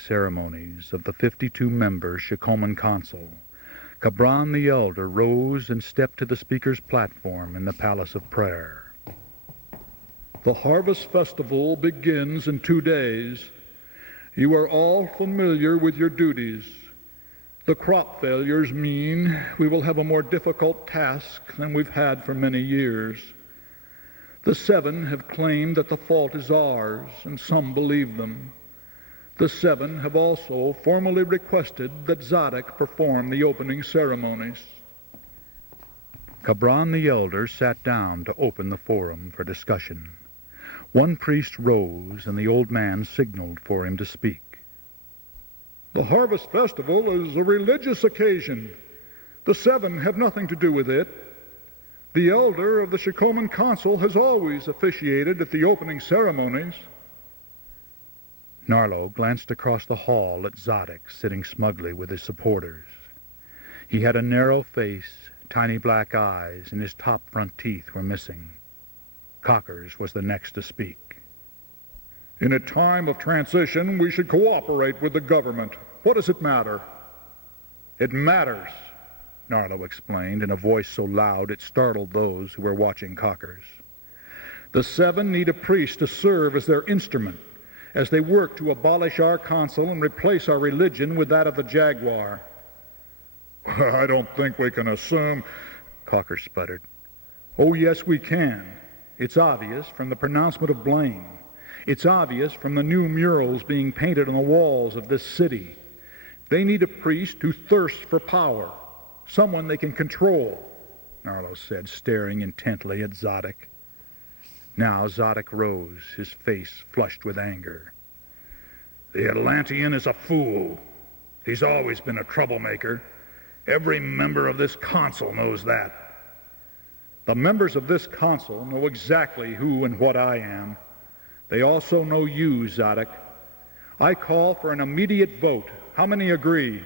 ceremonies of the 52-member Shikoman Council, Cabran the Elder rose and stepped to the speaker's platform in the Palace of Prayer. The Harvest Festival begins in 2 days. You are all familiar with your duties. The crop failures mean we will have a more difficult task than we've had for many years. The 7 have claimed that the fault is ours, and some believe them. The 7 have also formally requested that Zadok perform the opening ceremonies. Cabran the Elder sat down to open the forum for discussion. One priest rose, and the old man signaled for him to speak. The Harvest Festival is a religious occasion. The 7 have nothing to do with it. The elder of the Shikoman Council has always officiated at the opening ceremonies. Narlo glanced across the hall at Zadok sitting smugly with his supporters. He had a narrow face, tiny black eyes, and his top front teeth were missing. Cockers was the next to speak. In a time of transition, we should cooperate with the government. What does it matter? It matters, Narlo explained in a voice so loud it startled those who were watching Cockers. The 7 need a priest to serve as their instrument as they work to abolish our council and replace our religion with that of the jaguar. I don't think we can assume, Cocker sputtered. Oh, yes, we can. It's obvious from the pronouncement of blame. It's obvious from the new murals being painted on the walls of this city. They need a priest who thirsts for power, someone they can control, Narlo said, staring intently at Zadok. Now Zadok rose, his face flushed with anger. The Atlantean is a fool. He's always been a troublemaker. Every member of this council knows that. The members of this council know exactly who and what I am. They also know you, Zadok. I call for an immediate vote. How many agree?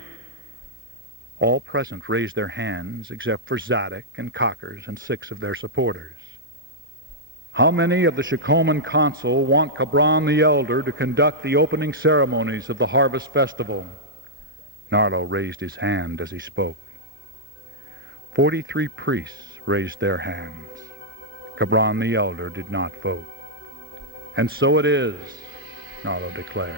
All present raised their hands except for Zadok and Cockers and 6 of their supporters. How many of the Shikoman Council want Cabran the Elder to conduct the opening ceremonies of the Harvest Festival? Narlo raised his hand as he spoke. 43 priests raised their hands. Cabran the Elder did not vote. And so it is, Narlo declared.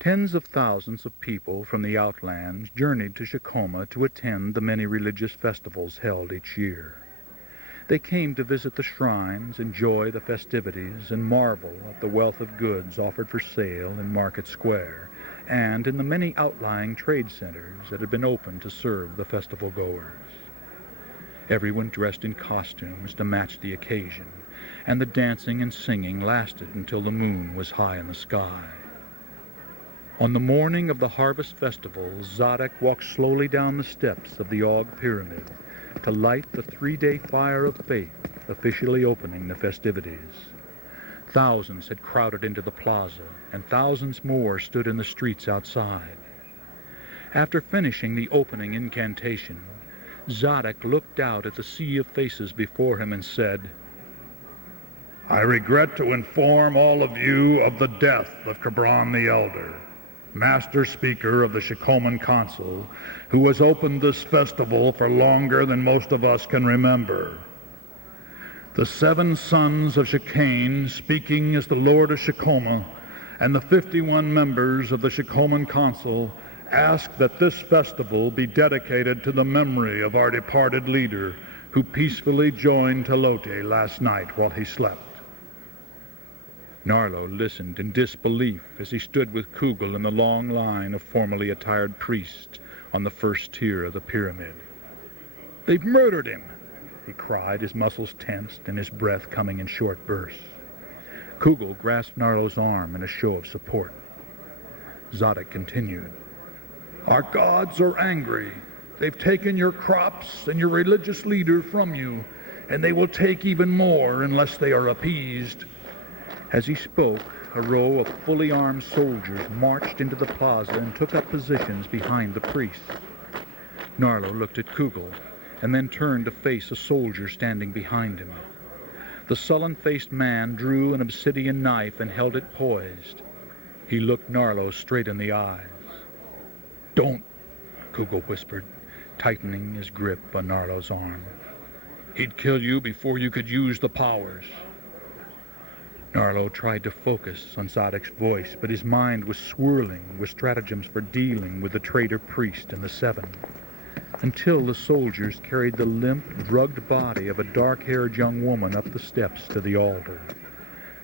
Tens of thousands of people from the outlands journeyed to Shikoma to attend the many religious festivals held each year. They came to visit the shrines, enjoy the festivities, and marvel at the wealth of goods offered for sale in Market Square and in the many outlying trade centers that had been opened to serve the festival goers. Everyone dressed in costumes to match the occasion, and the dancing and singing lasted until the moon was high in the sky. On the morning of the Harvest Festival, Zadok walked slowly down the steps of the Og Pyramid to light the 3-day fire of faith, officially opening the festivities. Thousands had crowded into the plaza, and thousands more stood in the streets outside. After finishing the opening incantation, Zadok looked out at the sea of faces before him and said, I regret to inform all of you of the death of Cabran the Elder, Master Speaker of the Shikoman Council, who has opened this festival for longer than most of us can remember. The 7 sons of Shikane, speaking as the Lord of Shikoma, and the 51 members of the Shikoman Council ask that this festival be dedicated to the memory of our departed leader, who peacefully joined Telote last night while he slept. Narlo listened in disbelief as he stood with Kugel in the long line of formally attired priests on the first tier of the pyramid. They've murdered him, he cried, his muscles tensed and his breath coming in short bursts. Kugel grasped Narlo's arm in a show of support. Zadok continued. Our gods are angry. They've taken your crops and your religious leader from you, and they will take even more unless they are appeased. As he spoke, a row of fully armed soldiers marched into the plaza and took up positions behind the priests. Narlo looked at Kugel, and then turned to face a soldier standing behind him. The sullen-faced man drew an obsidian knife and held it poised. He looked Narlo straight in the eyes. "Don't," Kugel whispered, tightening his grip on Narlo's arm. "He'd kill you before you could use the powers." Narlo tried to focus on Zadok's voice, but his mind was swirling with stratagems for dealing with the traitor priest and the seven, until the soldiers carried the limp, drugged body of a dark-haired young woman up the steps to the altar.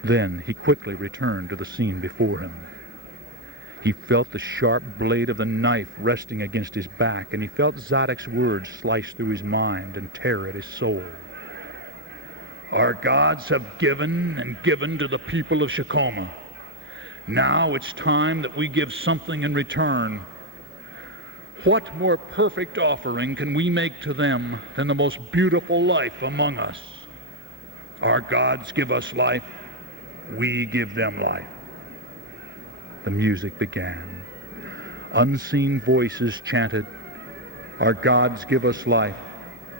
Then he quickly returned to the scene before him. He felt the sharp blade of the knife resting against his back, and he felt Zadok's words slice through his mind and tear at his soul. "Our gods have given and given to the people of Shikoma. Now it's time that we give something in return. What more perfect offering can we make to them than the most beautiful life among us? Our gods give us life, we give them life." The music began. Unseen voices chanted, "Our gods give us life,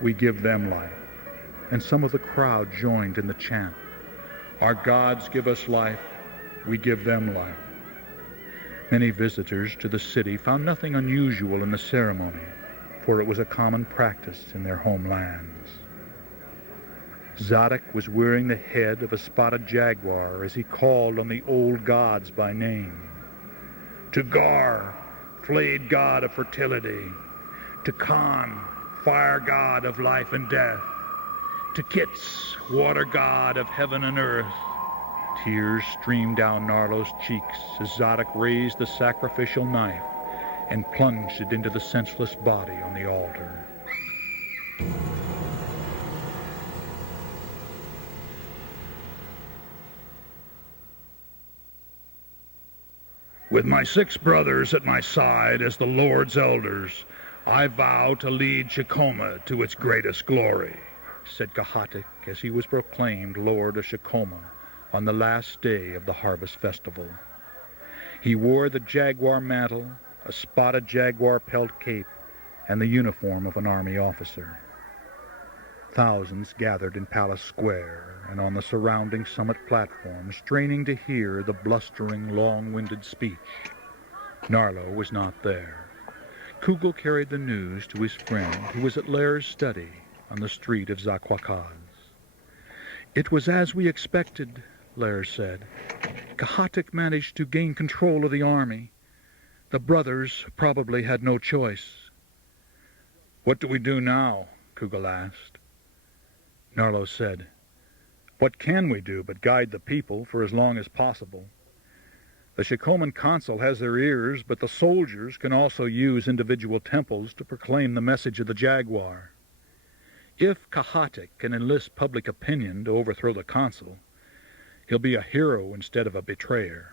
we give them life." And some of the crowd joined in the chant, "Our gods give us life, we give them life." Many visitors to the city found nothing unusual in the ceremony, for it was a common practice in their homelands. Zadok was wearing the head of a spotted jaguar as he called on the old gods by name. To Gar, flayed god of fertility. To Khan, fire god of life and death. To Kits, water god of heaven and earth. Tears streamed down Narlo's cheeks as Zadok raised the sacrificial knife and plunged it into the senseless body on the altar. "With my 6 brothers at my side as the Lord's elders, I vow to lead Shikoma to its greatest glory," said Kahatik as he was proclaimed Lord of Shikoma on the last day of the Harvest Festival. He wore the jaguar mantle, a spotted jaguar pelt cape, and the uniform of an army officer. Thousands gathered in Palace Square and on the surrounding summit platform, straining to hear the blustering, long-winded speech. Narlo was not there. Kugel carried the news to his friend, who was at Lair's study on the street of Zakwakaz. "It was as we expected," Lair said. "Kahatik managed to gain control of the army. The brothers probably had no choice." "What do we do now?" Kugel asked. Narlo said, "What can we do but guide the people for as long as possible? The Shikoman consul has their ears, but the soldiers can also use individual temples to proclaim the message of the jaguar. If Kahatik can enlist public opinion to overthrow the consul, he'll be a hero instead of a betrayer."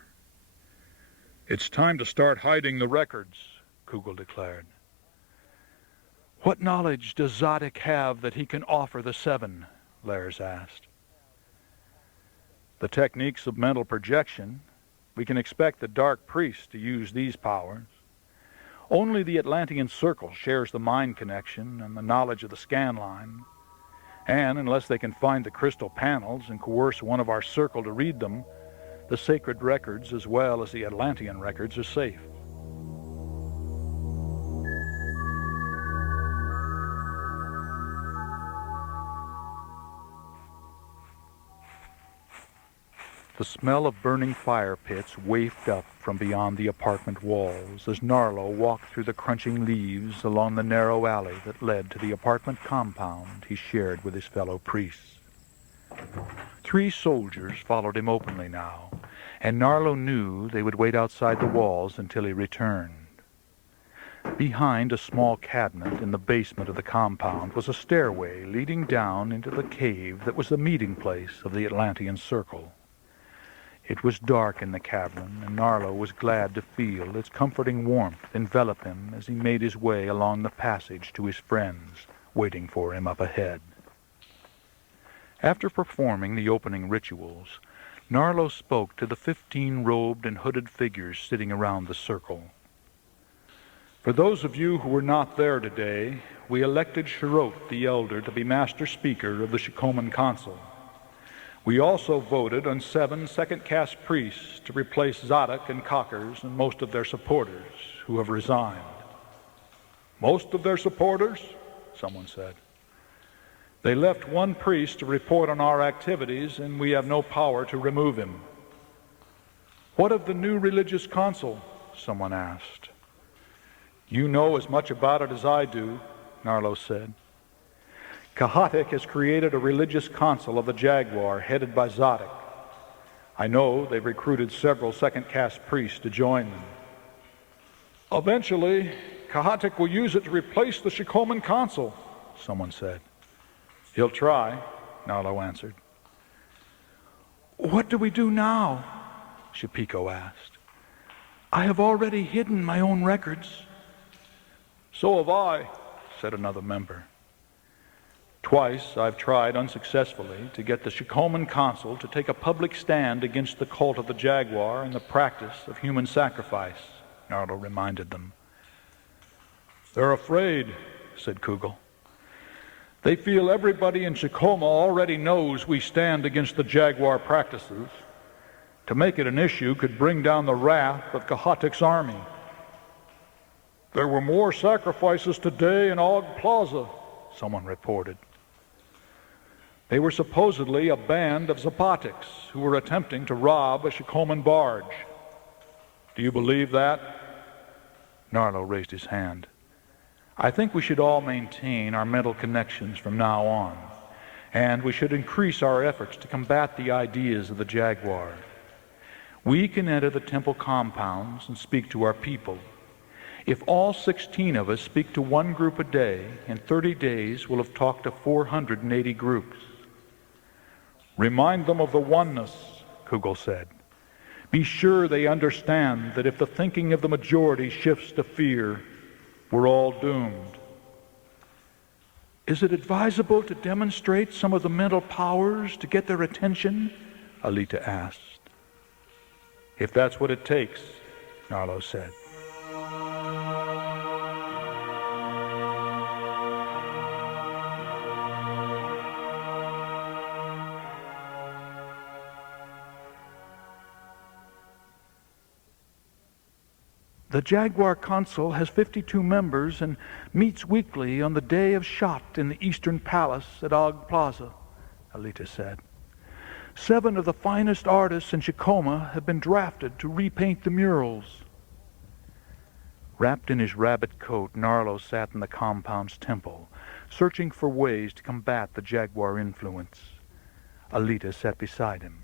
"It's time to start hiding the records," Kugel declared. "What knowledge does Zadok have that he can offer the seven?" Lairs asked. "The techniques of mental projection. We can expect the Dark Priest to use these powers. Only the Atlantean Circle shares the mind connection and the knowledge of the scan line. And unless they can find the crystal panels and coerce one of our circle to read them, the sacred records as well as the Atlantean records are safe." The smell of burning fire pits wafted up from beyond the apartment walls as Narlo walked through the crunching leaves along the narrow alley that led to the apartment compound he shared with his fellow priests. 3 soldiers followed him openly now, and Narlo knew they would wait outside the walls until he returned. Behind a small cabinet in the basement of the compound was a stairway leading down into the cave that was the meeting place of the Atlantean Circle. It was dark in the cavern, and Narlo was glad to feel its comforting warmth envelop him as he made his way along the passage to his friends, waiting for him up ahead. After performing the opening rituals, Narlo spoke to the 15 robed and hooded figures sitting around the circle. For those of you who were not there today, we elected Shirot the elder to be master speaker of the Shikoman Council. We also voted on 7 second-caste priests to replace Zadok and Cockers and most of their supporters who have resigned. Most of their supporters? Someone said. They left one priest to report on our activities, and we have no power to remove him. What of the new religious council? Someone asked. You know as much about it as I do, Narlo said. Kahatik has created a religious council of the Jaguar headed by Zadok. I know they've recruited several second-caste priests to join them. Eventually, Kahatik will use it to replace the Shikoman Council, someone said. He'll try, Narlo answered. What do we do now? Shipiko asked. I have already hidden my own records. So have I, said another member. Twice I've tried unsuccessfully to get the Shikoman Council to take a public stand against the cult of the Jaguar and the practice of human sacrifice, Narlo reminded them. They're afraid, said Kugel. They feel everybody in Shikoma already knows we stand against the Jaguar practices. To make it an issue could bring down the wrath of Kahatik's army. There were more sacrifices today in Og Plaza, someone reported. They were supposedly a band of Zapatics who were attempting to rob a Shikoman barge. Do you believe that? Narlo raised his hand. I think we should all maintain our mental connections from now on, and we should increase our efforts to combat the ideas of the Jaguar. We can enter the temple compounds and speak to our people. If all 16 of us speak to one group a day, in 30 days we'll have talked to 480 groups. Remind them of the oneness, Kugel said. Be sure they understand that if the thinking of the majority shifts to fear, we're all doomed. Is it advisable to demonstrate some of the mental powers to get their attention? Alita asked. If that's what it takes, Narlo said. The Jaguar Council has 52 members and meets weekly on the day of Shat in the Eastern Palace at Og Plaza, Alita said. 7 of the finest artists in Shikoma have been drafted to repaint the murals. Wrapped in his rabbit coat, Narlo sat in the compound's temple, searching for ways to combat the Jaguar influence. Alita sat beside him.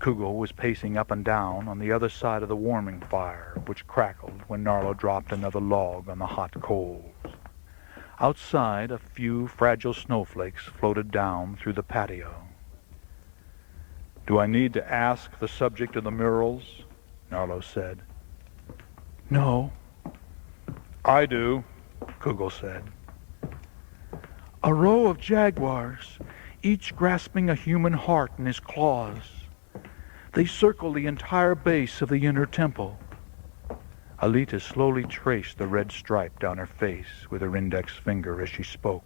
Kugel was pacing up and down on the other side of the warming fire, which crackled when Narlo dropped another log on the hot coals. Outside, a few fragile snowflakes floated down through the patio. Do I need to ask the subject of the murals? Narlo said. No. I do, Kugel said. A row of jaguars, each grasping a human heart in his claws. They circle the entire base of the inner temple. Alita slowly traced the red stripe down her face with her index finger as she spoke.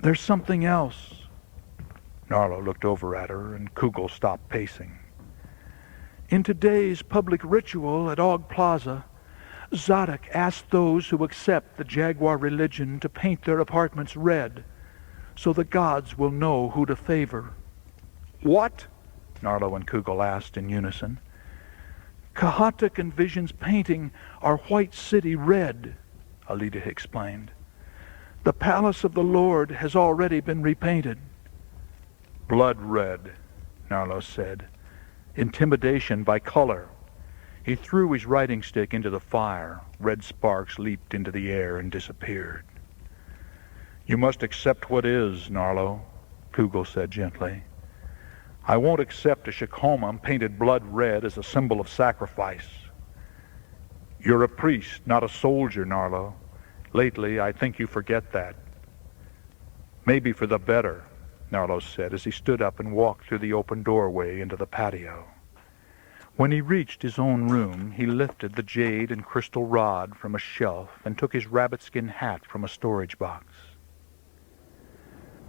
There's something else. Narlo looked over at her, and Kugel stopped pacing. In today's public ritual at Og Plaza, Zadok asked those who accept the Jaguar religion to paint their apartments red, so the gods will know who to favor. What? Narlo and Kugel asked in unison. Kahatik envisions painting our white city red, Alita explained. The palace of the Lord has already been repainted. Blood red, Narlo said. Intimidation by color. He threw his writing stick into the fire. Red sparks leaped into the air and disappeared. You must accept what is, Narlo, Kugel said gently. I won't accept a Shikoma painted blood red as a symbol of sacrifice. You're a priest, not a soldier, Narlo. Lately, I think you forget that. Maybe for the better, Narlo said as he stood up and walked through the open doorway into the patio. When he reached his own room, he lifted the jade and crystal rod from a shelf and took his rabbit-skin hat from a storage box.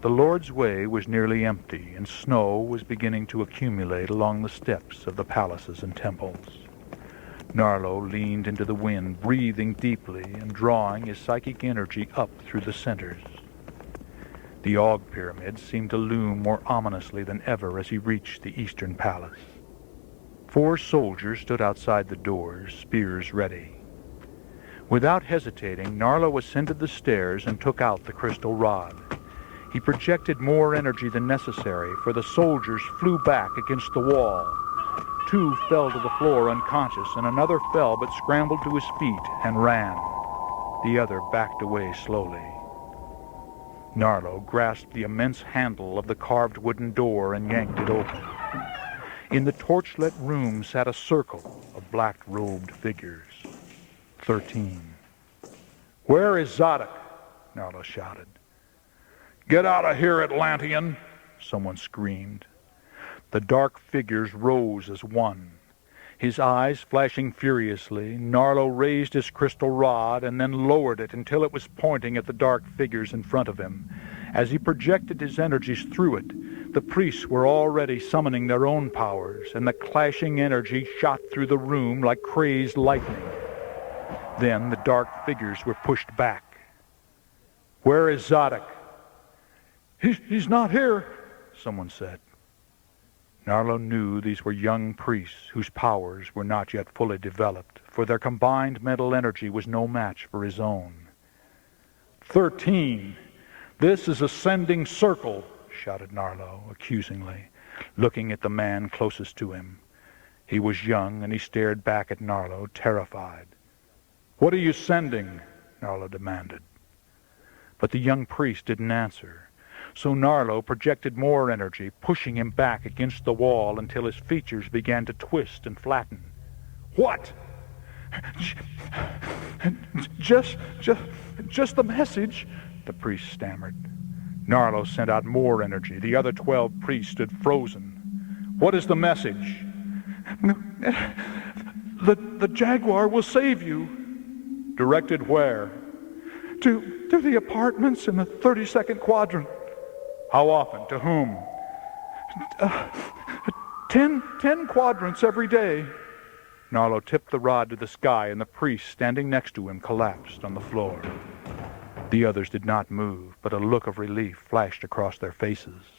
The Lord's Way was nearly empty, and snow was beginning to accumulate along the steps of the palaces and temples. Narlo leaned into the wind, breathing deeply and drawing his psychic energy up through the centers. The Og pyramids seemed to loom more ominously than ever as he reached the eastern palace. 4 soldiers stood outside the doors, spears ready. Without hesitating, Narlo ascended the stairs and took out the crystal rod. He projected more energy than necessary, for the soldiers flew back against the wall. 2 fell to the floor unconscious, and another fell but scrambled to his feet and ran. The other backed away slowly. Narlo grasped the immense handle of the carved wooden door and yanked it open. In the torchlit room sat a circle of black-robed figures. 13. "Where is Zadok?" Narlo shouted. "Get out of here, Atlantean!" someone screamed. The dark figures rose as one. His eyes flashing furiously, Narlo raised his crystal rod and then lowered it until it was pointing at the dark figures in front of him. As he projected his energies through it, the priests were already summoning their own powers, and the clashing energy shot through the room like crazed lightning. Then the dark figures were pushed back. "Where is Zadok?" He's not here," someone said. Narlo knew these were young priests whose powers were not yet fully developed, for their combined mental energy was no match for his own. 13. "This is ascending circle," shouted Narlo accusingly, looking at the man closest to him. He was young, and he stared back at Narlo, terrified. "What are you sending?" Narlo demanded. But the young priest didn't answer. So Narlo projected more energy, pushing him back against the wall until his features began to twist and flatten. "What?" Just the message," the priest stammered. Narlo sent out more energy. The other 12 priests stood frozen. "What is the message?" The jaguar will save you." "Directed where?" To the apartments in the 32nd quadrant." "How often? To whom?" 10 quadrants every day." Narlo tipped the rod to the sky, and the priest standing next to him collapsed on the floor. The others did not move, but a look of relief flashed across their faces.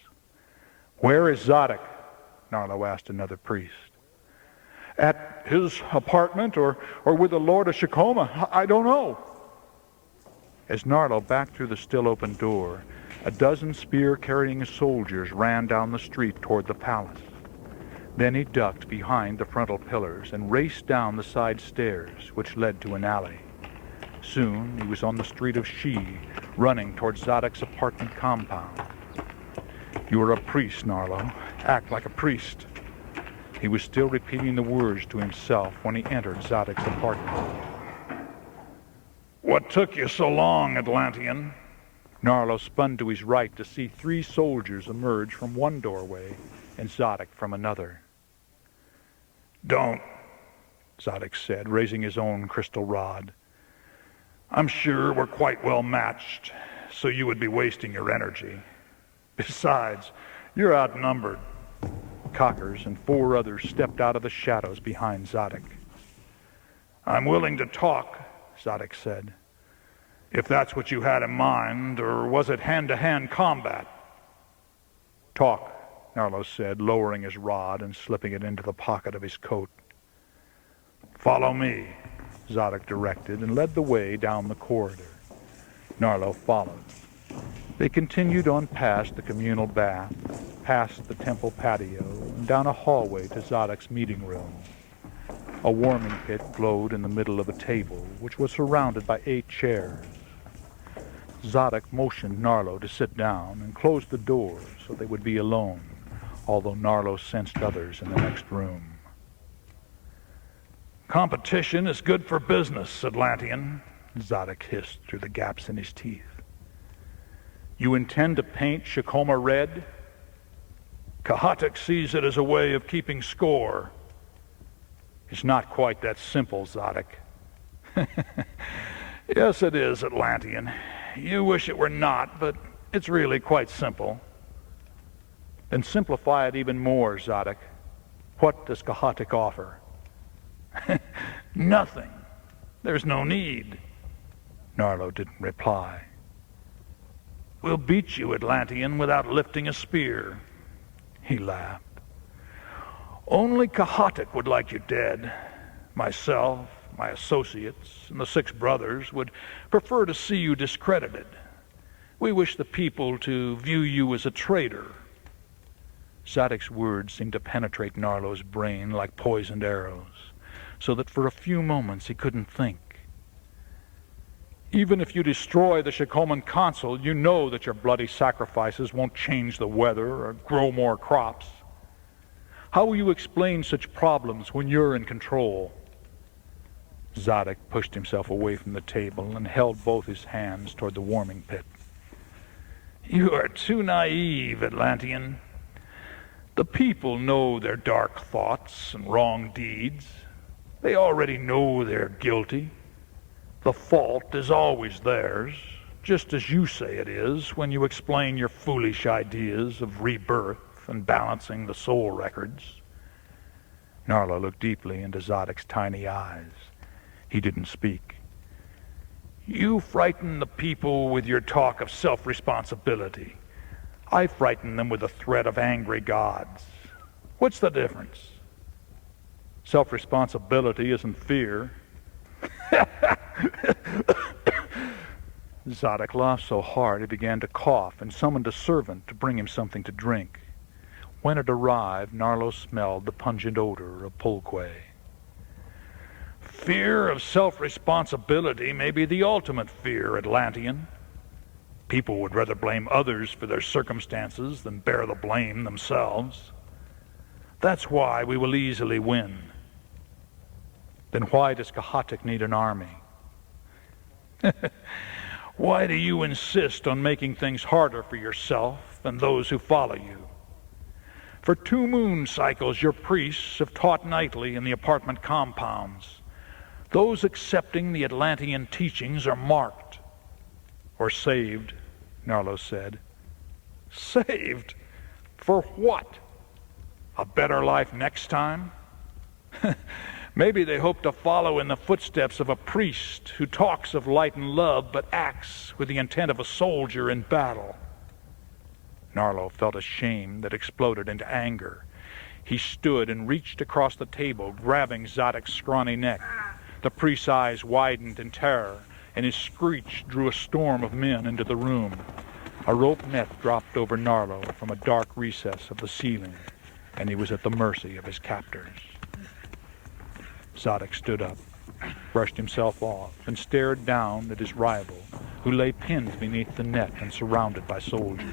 "Where is Zadok?" Narlo asked another priest. "At his apartment or with the Lord of Shikoma. I don't know." As Narlo backed through the still-open door, a dozen spear-carrying soldiers ran down the street toward the palace. Then he ducked behind the frontal pillars and raced down the side stairs, which led to an alley. Soon he was on the street of Shi, running toward Zadok's apartment compound. "You are a priest, Narlo. Act like a priest." He was still repeating the words to himself when he entered Zadok's apartment. "What took you so long, Atlantean?" Narlo spun to his right to see 3 soldiers emerge from one doorway and Zadok from another. "Don't," Zadok said, raising his own crystal rod. "I'm sure we're quite well matched, so you would be wasting your energy. Besides, you're outnumbered." Cockers and 4 others stepped out of the shadows behind Zadok. "I'm willing to talk," Zadok said. "If that's what you had in mind, or was it hand-to-hand combat?" "Talk," Narlo said, lowering his rod and slipping it into the pocket of his coat. "Follow me," Zadok directed, and led the way down the corridor. Narlo followed. They continued on past the communal bath, past the temple patio, and down a hallway to Zadok's meeting room. A warming pit glowed in the middle of a table, which was surrounded by 8 chairs. Zadok motioned Narlo to sit down and closed the door so they would be alone, although Narlo sensed others in the next room. "Competition is good for business, Atlantean," Zadok hissed through the gaps in his teeth. "You intend to paint Shikoma red?" "Kahatuk sees it as a way of keeping score." It's not quite that simple, Zadok. Yes, it is, Atlantean. You wish it were not, but it's really quite simple. Then simplify it even more, Zadok. What does Kahatik offer? Nothing. There's no need. Narlo didn't reply. We'll beat you, Atlantean, without lifting a spear. He laughed. Only Kahatik would like you dead. Myself, my associates, and the 6 brothers would prefer to see you discredited. We wish the people to view you as a traitor. Zadok's words seemed to penetrate Narlo's brain like poisoned arrows, so that for a few moments he couldn't think. Even if you destroy the Shakoman consul, you know that your bloody sacrifices won't change the weather or grow more crops. How will you explain such problems when you're in control? Zadok pushed himself away from the table and held both his hands toward the warming pit. You are too naive, Atlantean. The people know their dark thoughts and wrong deeds. They already know they're guilty. The fault is always theirs, just as you say it is when you explain your foolish ideas of rebirth and balancing the soul records. Narlo looked deeply into Zadok's tiny eyes. He didn't speak. You frighten the people with your talk of self-responsibility. I frighten them with the threat of angry gods. What's the difference? Self-responsibility isn't fear. Zadok laughed so hard he began to cough and summoned a servant to bring him something to drink. When it arrived, Narlo smelled the pungent odor of pulque. Fear of self-responsibility may be the ultimate fear, Atlantean. People would rather blame others for their circumstances than bear the blame themselves. That's why we will easily win. Then why does Kahatik need an army? Why do you insist on making things harder for yourself and those who follow you? For 2 moon cycles, your priests have taught nightly in the apartment compounds. Those accepting the Atlantean teachings are marked. Or saved, Narlo said. Saved? For what? A better life next time? Maybe they hope to follow in the footsteps of a priest who talks of light and love but acts with the intent of a soldier in battle. Narlo felt a shame that exploded into anger. He stood and reached across the table, grabbing Zadok's scrawny neck. The priest's eyes widened in terror, and his screech drew a storm of men into the room. A rope net dropped over Narlo from a dark recess of the ceiling, and he was at the mercy of his captors. Zadok stood up, brushed himself off, and stared down at his rival, who lay pinned beneath the net and surrounded by soldiers.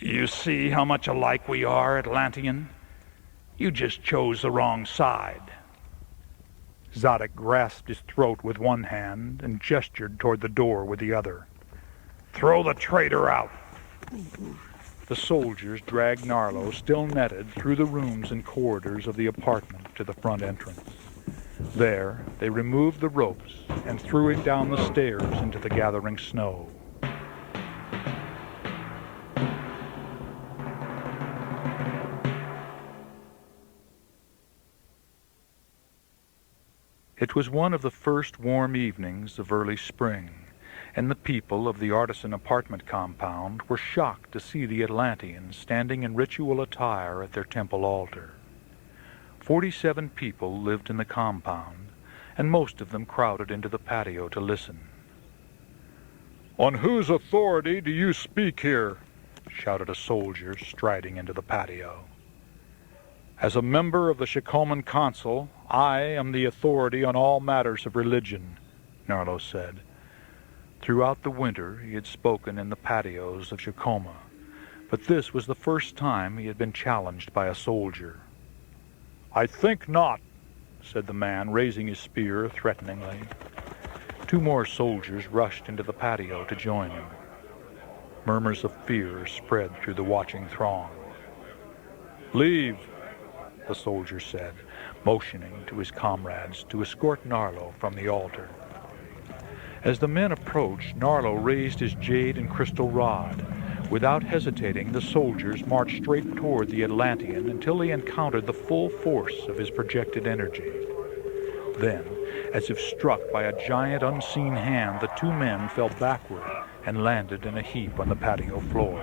You see how much alike we are, Atlantean? You just chose the wrong side. Zadok grasped his throat with one hand and gestured toward the door with the other. Throw the traitor out. The soldiers dragged Narlo, still netted, through the rooms and corridors of the apartment to the front entrance. There, they removed the ropes and threw him down the stairs into the gathering snow. It was one of the first warm evenings of early spring, and the people of the artisan apartment compound were shocked to see the Atlanteans standing in ritual attire at their temple altar. 47 people lived in the compound, and most of them crowded into the patio to listen. "On whose authority do you speak here?" shouted a soldier striding into the patio. "As a member of the Shakoman Council, I am the authority on all matters of religion," Narlo said. Throughout the winter he had spoken in the patios of Shakoma, but this was the first time he had been challenged by a soldier. "I think not," said the man, raising his spear threateningly. 2 more soldiers rushed into the patio to join him. Murmurs of fear spread through the watching throng. "Leave," the soldier said, motioning to his comrades to escort Narlo from the altar. As the men approached, Narlo raised his jade and crystal rod. Without hesitating, the soldiers marched straight toward the Atlantean until they encountered the full force of his projected energy. Then, as if struck by a giant unseen hand, the two men fell backward and landed in a heap on the patio floor.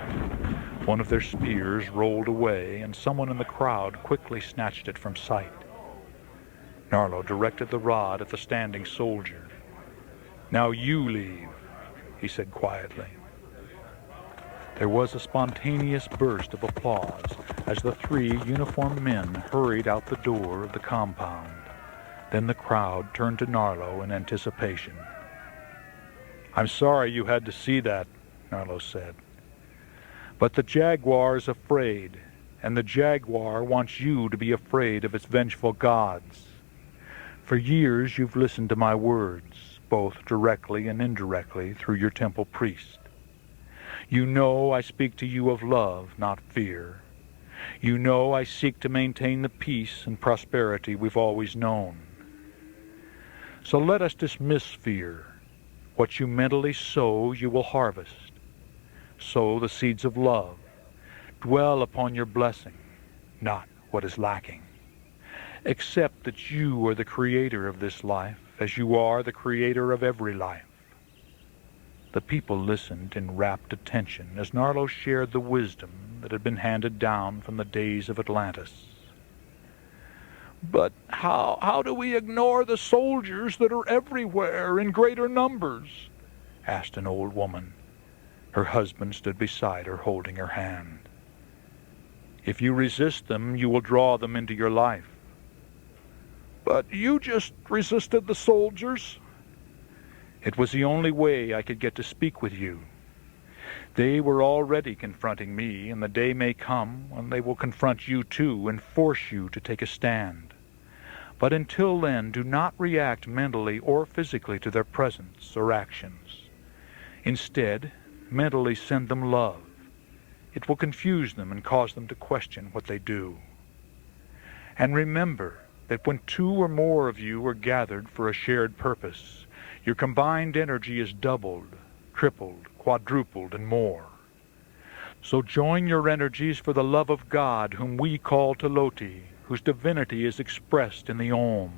One of their spears rolled away, and someone in the crowd quickly snatched it from sight. Narlo directed the rod at the standing soldier. "Now you leave," he said quietly. There was a spontaneous burst of applause as the three uniformed men hurried out the door of the compound. Then the crowd turned to Narlo in anticipation. "I'm sorry you had to see that," Narlo said. "But the Jaguar is afraid, and the Jaguar wants you to be afraid of its vengeful gods. For years you've listened to my words, both directly and indirectly through your temple priest. You know I speak to you of love, not fear. You know I seek to maintain the peace and prosperity we've always known. So let us dismiss fear. What you mentally sow, you will harvest. Sow the seeds of love. Dwell upon your blessing, not what is lacking. Accept that you are the creator of this life, as you are the creator of every life." The people listened in rapt attention as Narlo shared the wisdom that had been handed down from the days of Atlantis. "But how do we ignore the soldiers that are everywhere in greater numbers?" asked an old woman. Her husband stood beside her, holding her hand. "If you resist them, you will draw them into your life." "But you just resisted the soldiers." "It was the only way I could get to speak with you. They were already confronting me, and the day may come when they will confront you too and force you to take a stand. But until then, do not react mentally or physically to their presence or actions. Instead, mentally send them love. It will confuse them and cause them to question what they do. And remember that when two or more of you are gathered for a shared purpose, your combined energy is doubled, tripled, quadrupled, and more. So join your energies for the love of God, whom we call Teloti, whose divinity is expressed in the Om.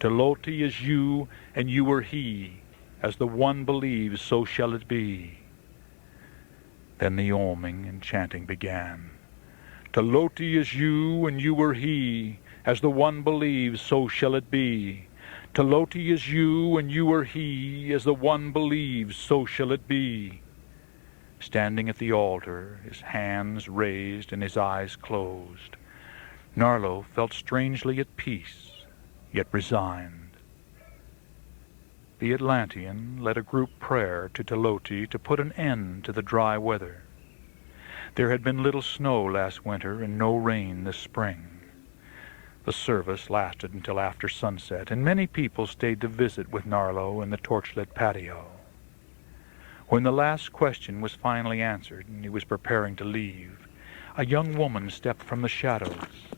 Teloti is you, and you are he. As the one believes, so shall it be." Then the oming and chanting began. "Teloti is you, and you are he. As the one believes, so shall it be. Teloti is you, and you are he. As the one believes, so shall it be." Standing at the altar, his hands raised and his eyes closed, Narlo felt strangely at peace, yet resigned. The Atlantean led a group prayer to Teloti to put an end to the dry weather. There had been little snow last winter and no rain this spring. The service lasted until after sunset, and many people stayed to visit with Narlo in the torchlit patio. When the last question was finally answered and he was preparing to leave, a young woman stepped from the shadows.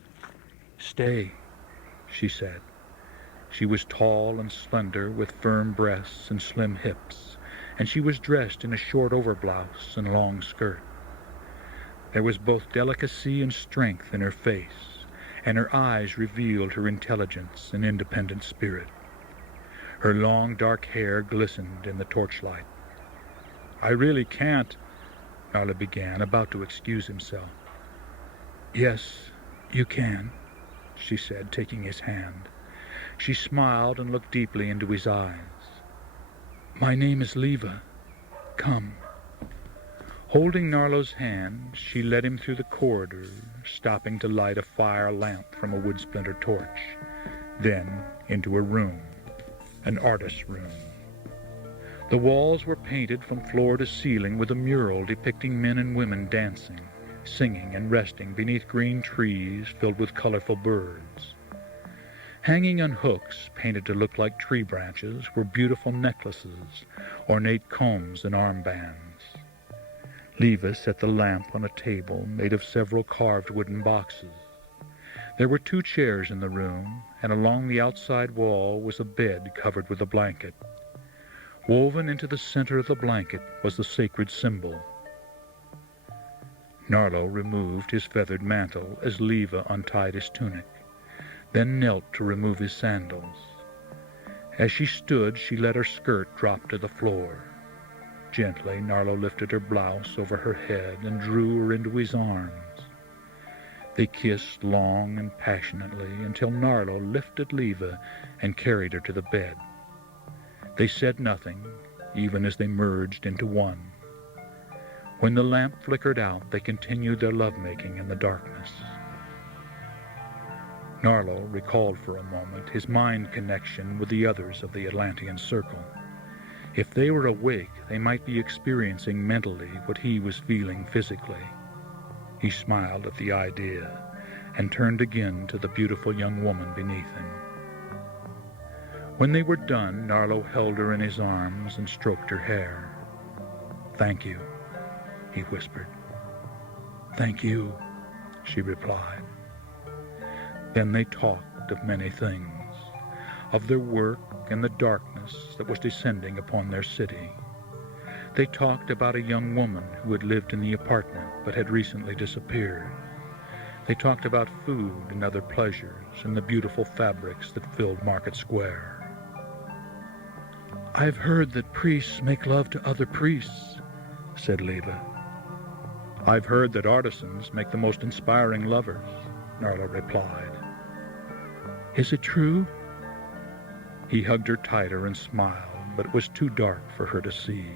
"Stay," she said. She was tall and slender, with firm breasts and slim hips, and she was dressed in a short overblouse and long skirt. There was both delicacy and strength in her face, and her eyes revealed her intelligence and independent spirit. Her long dark hair glistened in the torchlight. "I really can't," Narlo began, about to excuse himself. "Yes, you can," she said, taking his hand. She smiled and looked deeply into his eyes. "My name is Leva. Come." Holding Narlo's hand, she led him through the corridor, stopping to light a fire lamp from a wood-splinter torch, then into a room, an artist's room. The walls were painted from floor to ceiling with a mural depicting men and women dancing, singing, and resting beneath green trees filled with colorful birds. Hanging on hooks, painted to look like tree branches, were beautiful necklaces, ornate combs, and armbands. Leva set the lamp on a table made of several carved wooden boxes. There were 2 chairs in the room, and along the outside wall was a bed covered with a blanket. Woven into the center of the blanket was the sacred symbol. Narlo removed his feathered mantle as Leva untied his tunic, then knelt to remove his sandals. As she stood, she let her skirt drop to the floor. Gently, Narlo lifted her blouse over her head and drew her into his arms. They kissed long and passionately until Narlo lifted Leva and carried her to the bed. They said nothing, even as they merged into one. When the lamp flickered out, they continued their lovemaking in the darkness. Narlo recalled for a moment his mind connection with the others of the Atlantean Circle. If they were awake, they might be experiencing mentally what he was feeling physically. He smiled at the idea and turned again to the beautiful young woman beneath him. When they were done, Narlo held her in his arms and stroked her hair. "Thank you," he whispered. "Thank you," she replied. Then they talked of many things, of their work and the darkness that was descending upon their city. They talked about a young woman who had lived in the apartment but had recently disappeared. They talked about food and other pleasures and the beautiful fabrics that filled Market Square. "I've heard that priests make love to other priests," said Leva. "I've heard that artisans make the most inspiring lovers," Narlo replied. "Is it true?" He hugged her tighter and smiled, but it was too dark for her to see.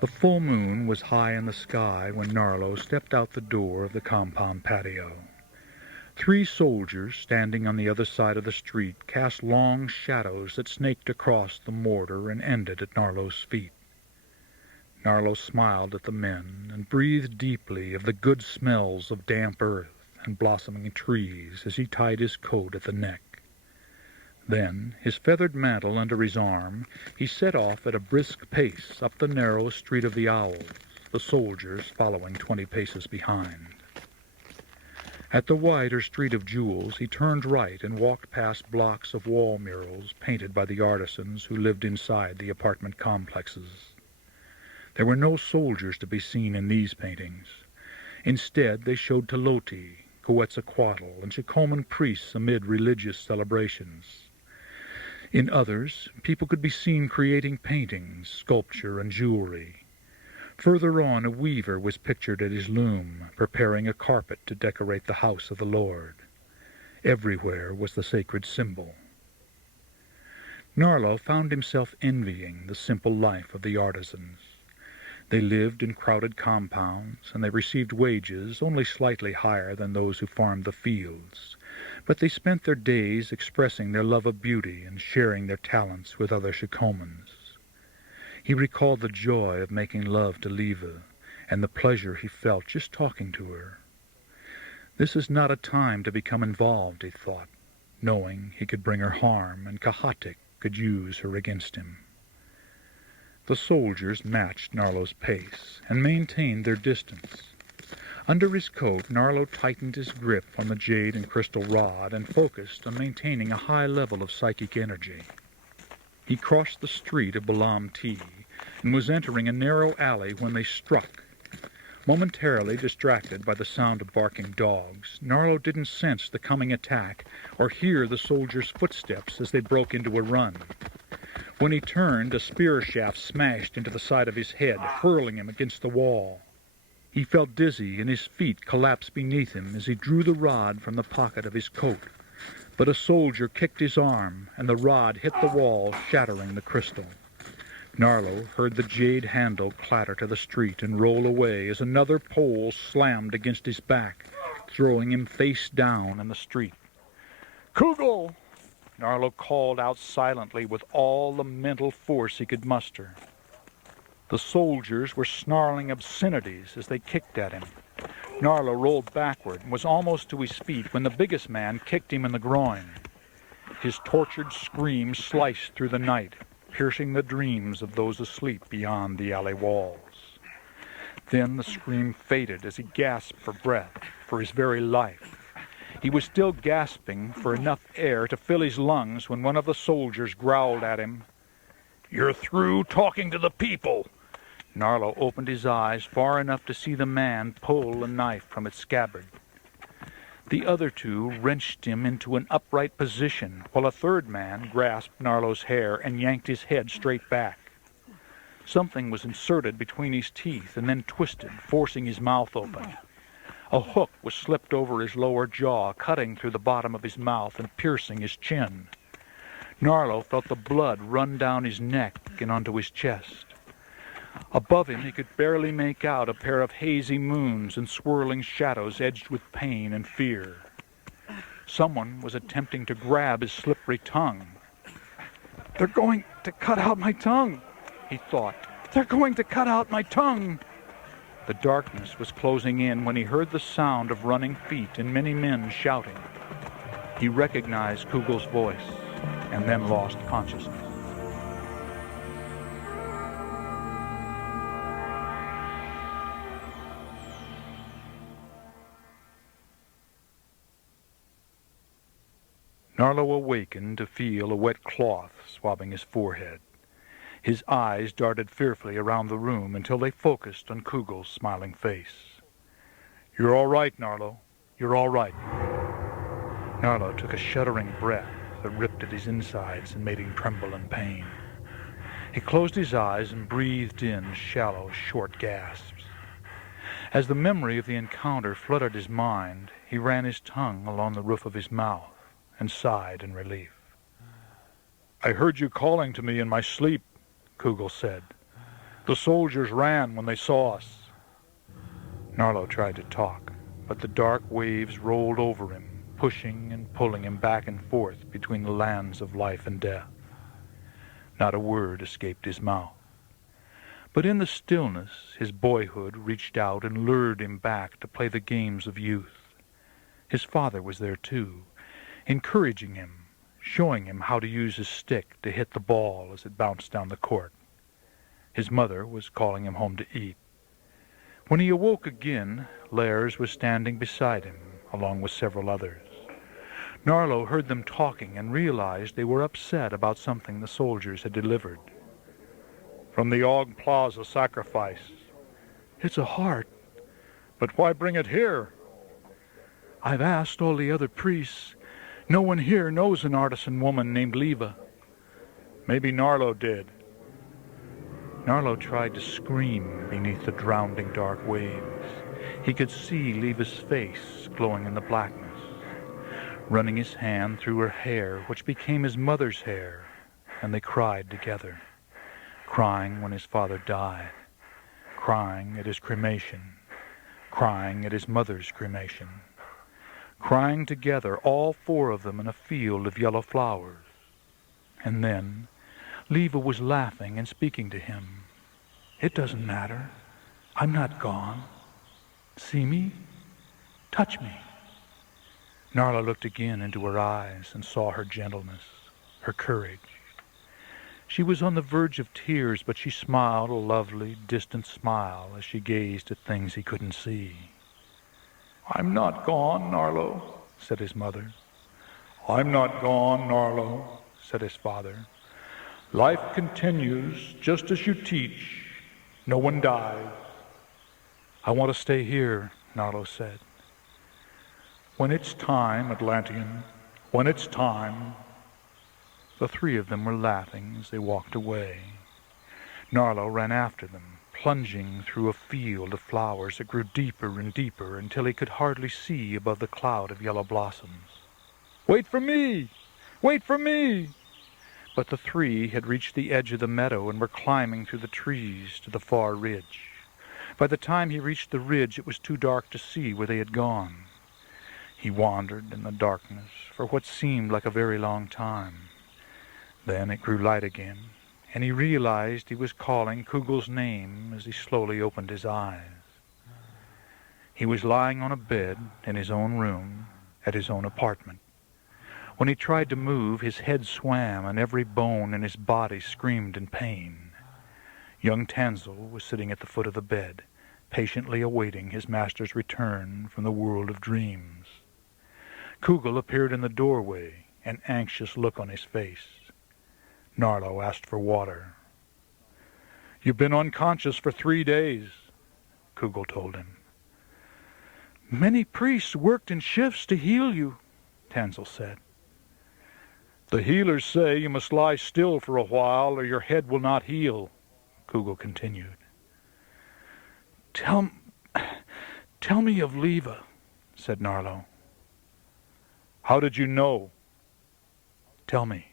The full moon was high in the sky when Narlo stepped out the door of the compound patio. 3 soldiers standing on the other side of the street cast long shadows that snaked across the mortar and ended at Narlo's feet. Narlo smiled at the men and breathed deeply of the good smells of damp earth and blossoming trees as he tied his coat at the neck. Then, his feathered mantle under his arm, he set off at a brisk pace up the narrow street of the Owls, the soldiers following 20 paces behind. At the wider Street of Jewels, he turned right and walked past blocks of wall murals painted by the artisans who lived inside the apartment complexes. There were no soldiers to be seen in these paintings. Instead, they showed Teloti, Quetzalcoatl, and Chicoman priests amid religious celebrations. In others, people could be seen creating paintings, sculpture, and jewelry. Further on, a weaver was pictured at his loom, preparing a carpet to decorate the house of the Lord. Everywhere was the sacred symbol. Narlo found himself envying the simple life of the artisans. They lived in crowded compounds, and they received wages only slightly higher than those who farmed the fields, but they spent their days expressing their love of beauty and sharing their talents with other Chicomans. He recalled the joy of making love to Leva and the pleasure he felt just talking to her. This is not a time to become involved, he thought, knowing he could bring her harm and Kahatik could use her against him. The soldiers matched Narlo's pace and maintained their distance. Under his coat, Narlo tightened his grip on the jade and crystal rod and focused on maintaining a high level of psychic energy. He crossed the street of Balam T and was entering a narrow alley when they struck. Momentarily distracted by the sound of barking dogs, Narlo didn't sense the coming attack or hear the soldiers' footsteps as they broke into a run. When he turned, a spear shaft smashed into the side of his head, hurling him against the wall. He felt dizzy and his feet collapsed beneath him as he drew the rod from the pocket of his coat. But a soldier kicked his arm, and the rod hit the wall, shattering the crystal. Narlo heard the jade handle clatter to the street and roll away as another pole slammed against his back, throwing him face down in the street. "Kugel!" Narlo called out silently with all the mental force he could muster. The soldiers were snarling obscenities as they kicked at him. Narlo rolled backward and was almost to his feet when the biggest man kicked him in the groin. His tortured scream sliced through the night, piercing the dreams of those asleep beyond the alley walls. Then the scream faded as he gasped for breath, for his very life. He was still gasping for enough air to fill his lungs when one of the soldiers growled at him. "You're through talking to the people." Narlo opened his eyes far enough to see the man pull a knife from its scabbard. The other two wrenched him into an upright position, while a third man grasped Narlo's hair and yanked his head straight back. Something was inserted between his teeth and then twisted, forcing his mouth open. A hook was slipped over his lower jaw, cutting through the bottom of his mouth and piercing his chin. Narlo felt the blood run down his neck and onto his chest. Above him he could barely make out a pair of hazy moons and swirling shadows edged with pain and fear. Someone was attempting to grab his slippery tongue. "They're going to cut out my tongue," he thought. "They're going to cut out my tongue." The darkness was closing in when he heard the sound of running feet and many men shouting. He recognized Kugel's voice and then lost consciousness. Narlo awakened to feel a wet cloth swabbing his forehead. His eyes darted fearfully around the room until they focused on Kugel's smiling face. "You're all right, Narlo. You're all right." Narlo took a shuddering breath that ripped at his insides and made him tremble in pain. He closed his eyes and breathed in shallow, short gasps. As the memory of the encounter flooded his mind, he ran his tongue along the roof of his mouth and sighed in relief. "I heard you calling to me in my sleep," Kugel said. "The soldiers ran when they saw us." Narlo tried to talk, but the dark waves rolled over him, pushing and pulling him back and forth between the lands of life and death. Not a word escaped his mouth. But in the stillness, his boyhood reached out and lured him back to play the games of youth. His father was there too, encouraging him, showing him how to use his stick to hit the ball as it bounced down the court. His mother was calling him home to eat. When he awoke again, Lars was standing beside him, along with several others. Narlo heard them talking and realized they were upset about something the soldiers had delivered. "From the Og Plaza sacrifice." "It's a heart." "But why bring it here?" "I've asked all the other priests. No one here knows an artisan woman named Leva." "Maybe Narlo did." Narlo tried to scream beneath the drowning dark waves. He could see Leva's face glowing in the blackness, running his hand through her hair, which became his mother's hair, and they cried together, crying when his father died, crying at his cremation, crying at his mother's cremation, crying together, all four of them in a field of yellow flowers. And then Leva was laughing and speaking to him. "It doesn't matter. I'm not gone. See me? Touch me." Narla looked again into her eyes and saw her gentleness, her courage. She was on the verge of tears, but she smiled a lovely, distant smile as she gazed at things he couldn't see. "I'm not gone, Narlo," said his mother. "I'm not gone, Narlo," said his father. "Life continues just as you teach. No one dies." "I want to stay here," Narlo said. "When it's time, Atlantean, when it's time." The three of them were laughing as they walked away. Narlo ran after them, plunging through a field of flowers that grew deeper and deeper until he could hardly see above the cloud of yellow blossoms. "Wait for me! Wait for me!" But the three had reached the edge of the meadow and were climbing through the trees to the far ridge. By the time he reached the ridge, it was too dark to see where they had gone. He wandered in the darkness for what seemed like a very long time. Then it grew light again, and he realized he was calling Kugel's name as he slowly opened his eyes. He was lying on a bed in his own room at his own apartment. When he tried to move, his head swam and every bone in his body screamed in pain. Young Tanzel was sitting at the foot of the bed, patiently awaiting his master's return from the world of dreams. Kugel appeared in the doorway, an anxious look on his face. Narlo asked for water. "You've been unconscious for 3 days," Kugel told him. "Many priests worked in shifts to heal you," Tanzel said. "The healers say you must lie still for a while or your head will not heal," Kugel continued. Tell me of Leva," said Narlo. "How did you know?" "Tell me."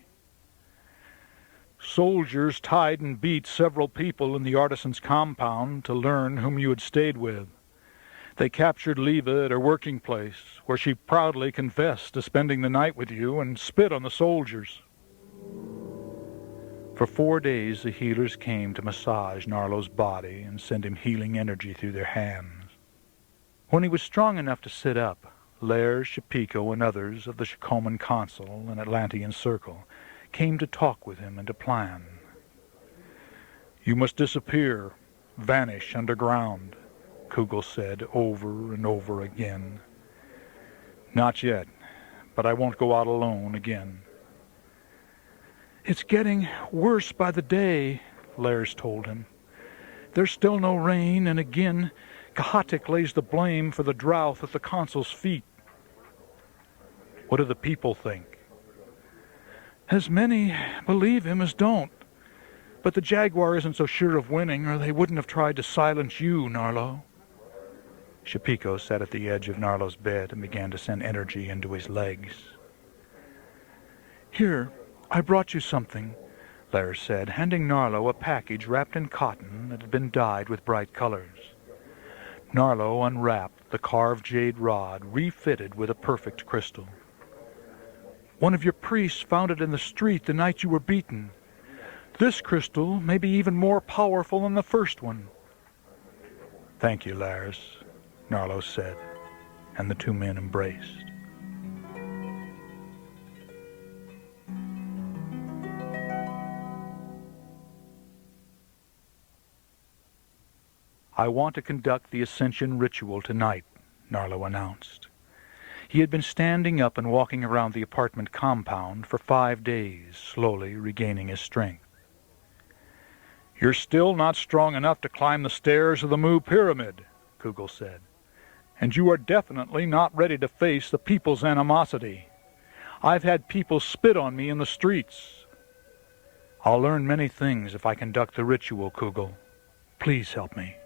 "Soldiers tied and beat several people in the artisan's compound to learn whom you had stayed with. They captured Leva at her working place, where she proudly confessed to spending the night with you and spit on the soldiers." For 4 days the healers came to massage Narlo's body and send him healing energy through their hands. When he was strong enough to sit up, Lair, Shapiko, and others of the Shakoman Council and Atlantean Circle came to talk with him and to plan. "You must disappear, vanish underground," Kugel said over and over again. "Not yet, but I won't go out alone again." "It's getting worse by the day," Lairs told him. "There's still no rain, and again Kahatik lays the blame for the drought at the consul's feet." "What do the people think?" "As many believe him as don't. But the Jaguar isn't so sure of winning, or they wouldn't have tried to silence you, Narlo." Shapiko sat at the edge of Narlo's bed and began to send energy into his legs. "Here, I brought you something," Lair said, handing Narlo a package wrapped in cotton that had been dyed with bright colors. Narlo unwrapped the carved jade rod, refitted with a perfect crystal. "One of your priests found it in the street the night you were beaten. This crystal may be even more powerful than the first one." "Thank you, Lairs," Narlo said, and the two men embraced. "I want to conduct the Ascension ritual tonight," Narlo announced. He had been standing up and walking around the apartment compound for 5 days, slowly regaining his strength. "You're still not strong enough to climb the stairs of the Mu Pyramid," Kugel said. "And you are definitely not ready to face the people's animosity. I've had people spit on me in the streets." "I'll learn many things if I conduct the ritual, Kugel. Please help me."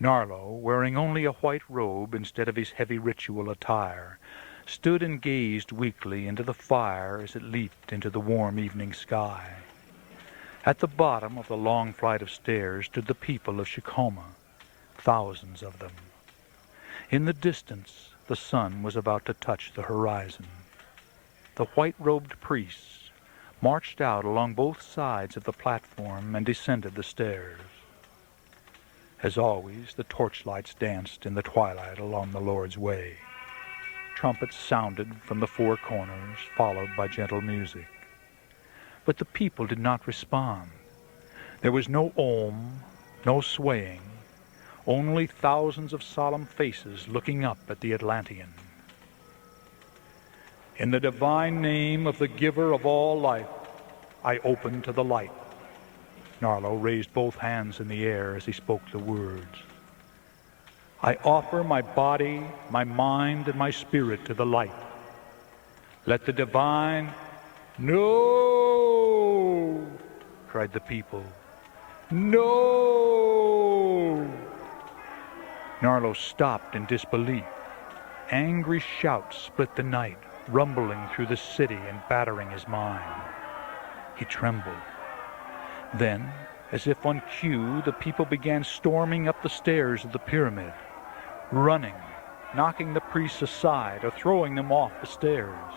Narlo, wearing only a white robe instead of his heavy ritual attire, stood and gazed weakly into the fire as it leaped into the warm evening sky. At the bottom of the long flight of stairs stood the people of Shikoma, thousands of them. In the distance, the sun was about to touch the horizon. The white-robed priests marched out along both sides of the platform and descended the stairs. As always, the torchlights danced in the twilight along the Lord's way. Trumpets sounded from the four corners, followed by gentle music. But the people did not respond. There was no Om, no swaying, only thousands of solemn faces looking up at the Atlantean. "In the divine name of the giver of all life, I open to the light." Narlo raised both hands in the air as he spoke the words. "I offer my body, my mind, and my spirit to the light. Let the divine—" "No!" cried the people. "No!" Narlo stopped in disbelief. Angry shouts split the night, rumbling through the city and battering his mind. He trembled. Then, as if on cue, the people began storming up the stairs of the pyramid, running, knocking the priests aside or throwing them off the stairs.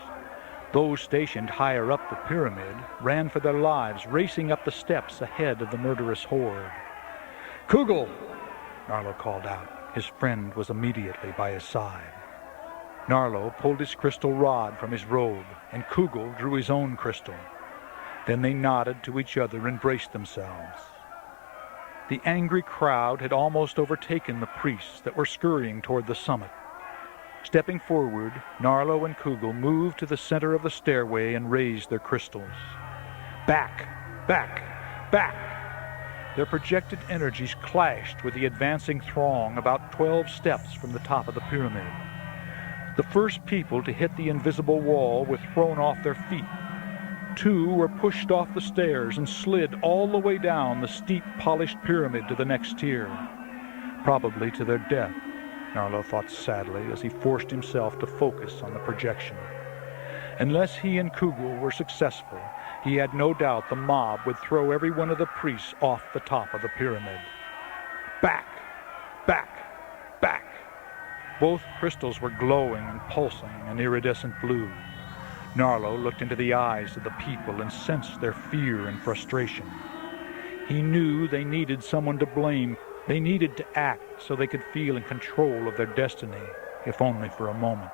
Those stationed higher up the pyramid ran for their lives, racing up the steps ahead of the murderous horde. "Kugel!" Narlo called out. His friend was immediately by his side. Narlo pulled his crystal rod from his robe, and Kugel drew his own crystal. Then they nodded to each other and braced themselves. The angry crowd had almost overtaken the priests that were scurrying toward the summit. Stepping forward, Narlo and Kugel moved to the center of the stairway and raised their crystals. Back, back, back! Their projected energies clashed with the advancing throng about 12 steps from the top of the pyramid. The first people to hit the invisible wall were thrown off their feet. 2 were pushed off the stairs and slid all the way down the steep, polished pyramid to the next tier. Probably to their death, Narlo thought sadly as he forced himself to focus on the projection. Unless he and Kugel were successful, he had no doubt the mob would throw every one of the priests off the top of the pyramid. Back! Back! Back! Both crystals were glowing and pulsing an iridescent blue. Narlo looked into the eyes of the people and sensed their fear and frustration. He knew they needed someone to blame. They needed to act so they could feel in control of their destiny, if only for a moment.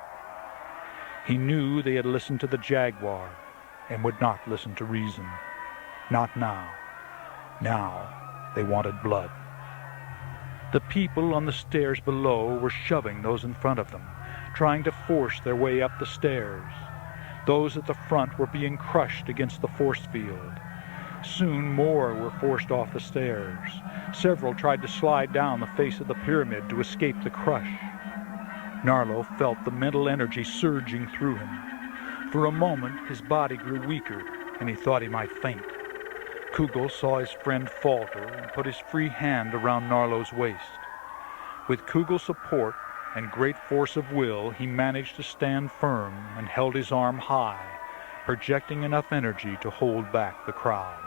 He knew they had listened to the jaguar and would not listen to reason. Not now. Now they wanted blood. The people on the stairs below were shoving those in front of them, trying to force their way up the stairs. Those at the front were being crushed against the force field. Soon more were forced off the stairs. Several tried to slide down the face of the pyramid to escape the crush. Narlo felt the mental energy surging through him. For a moment, his body grew weaker, and he thought he might faint. Kugel saw his friend falter and put his free hand around Narlo's waist. With Kugel's support and great force of will, he managed to stand firm and held his arm high, projecting enough energy to hold back the crowd.